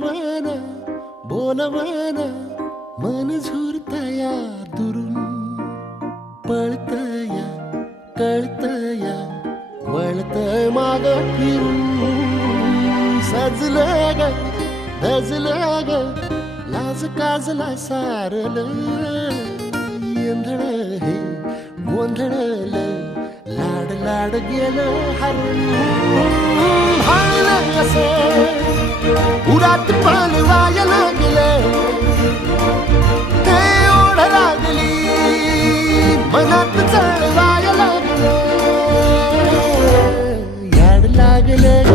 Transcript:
बोलवना बोलवना मन झुरतया दुरून पळतया कळतया वळतय माग फिरून सजलं ग धजलं ग लाज काजला सारलं येंधळ हे गोंधळलं लाड लाड गेलं हरून भाळलं असं उरात पालवाया लागलं ते ओढ लागली मनात चळवाया लागलं याड लागलं